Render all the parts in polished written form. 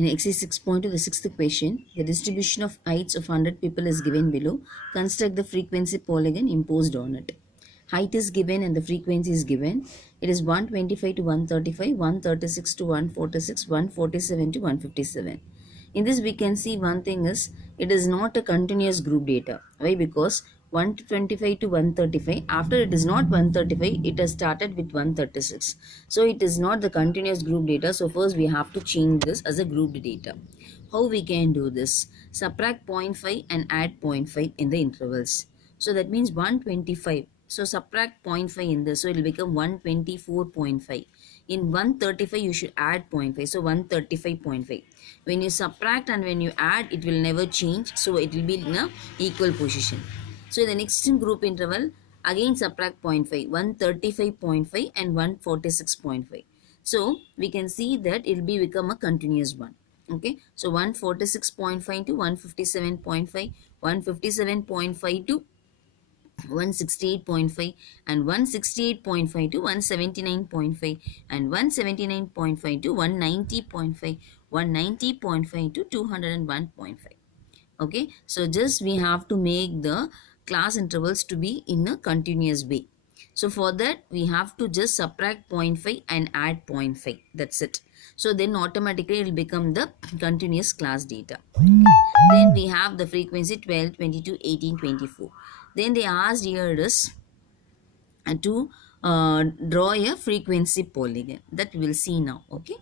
In exercise 6.2, the sixth question, the distribution of heights of 100 people is given below. Construct the frequency polygon imposed on it. Height is given and the frequency is given. It is 125 to 135, 136 to 146, 147 to 157. In this we can see one thing is it is not a continuous group data. Why? Because 125 to 135, after it is not 135, it has started with 136. So it is not the continuous group data. So first we have to change this as a grouped data. How we can do this? Subtract 0.5 and add 0.5 in the intervals. So that means 125. So subtract 0.5 in this. So it will become 124.5. In 135 you should add 0.5. So 135.5. When you subtract and when you add, it will never change. So it will be in a equal position. So in the next group interval, again subtract 0.5. 135.5 and 146.5. So we can see that it will become a continuous one. Okay, so 146.5 to 157.5, 157.5 to 168.5 and 168.5 to 179.5 and 179.5 to 190.5, 190.5 to 201.5. Okay, so just we have to make the class intervals to be in a continuous way. So for that we have to just subtract 0.5 and add 0.5. That's it. So then automatically it will become the continuous class data. Then we have the frequency 12, 22, 18, 24. Then they asked here is to draw a frequency polygon. That we will see now. Okay.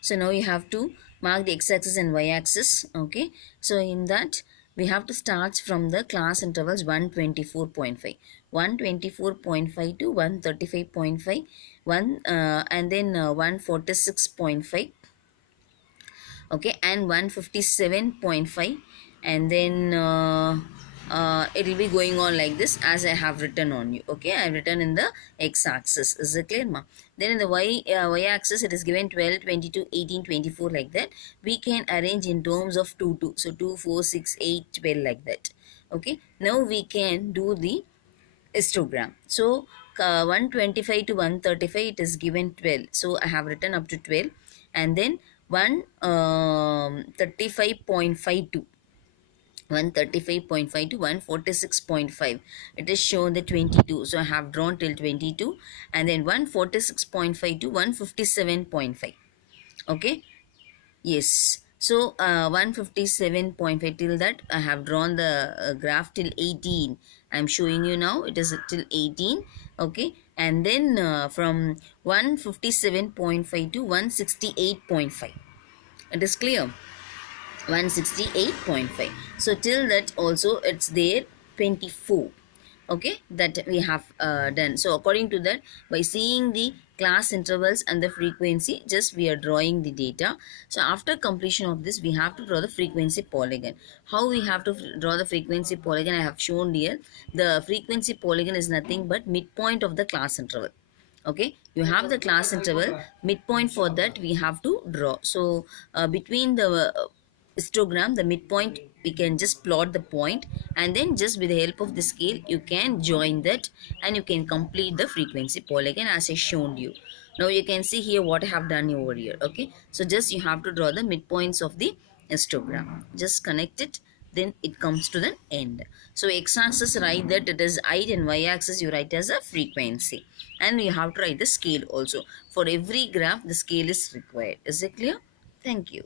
So now you have to mark the x-axis and y-axis. Okay. So in that we have to start from the class intervals 124.5. 124.5 to 135.5, and then 146.5, okay, and 157.5, and then it will be going on like this as I have written on you. Okay, I have written in the x-axis. Is it clear, ma? Then in the y-axis it is given 12, 22, 18, 24 like that. We can arrange in terms of 2, 2. So 2, 4, 6, 8, 12 like that. Okay, now we can do the histogram. So 125 to 135 it is given 12. So I have written up to 12, and then 135.5 to 135.5 to 146.5. It is shown the 22. So I have drawn till 22, and then 146.5 to 157.5. Okay. Yes. So 157.5 till that I have drawn the graph till 18. I am showing you now. It is till 18. Okay. And then from 157.5 to 168.5. It is clear. 168.5. So till that also it's there 24. Okay, that we have done. So according to that, by seeing the class intervals and the frequency, just we are drawing the data. So after completion of this, we have to draw the frequency polygon. How we have to draw the frequency polygon, I have shown here. The frequency polygon is nothing but midpoint of the class interval. Okay, you have the class interval, midpoint, for that we have to draw. So between the histogram, the midpoint, we can just plot the point, and then just with the help of the scale you can join that and you can complete the frequency polygon as I shown you. Now you can see here what I have done over here. Okay, so just you have to draw the midpoints of the histogram, just connect it, then it comes to the end. So x-axis write that it is height, and y-axis you write as a frequency, and you have to write the scale also. For every graph the scale is required. Is it clear? Thank you.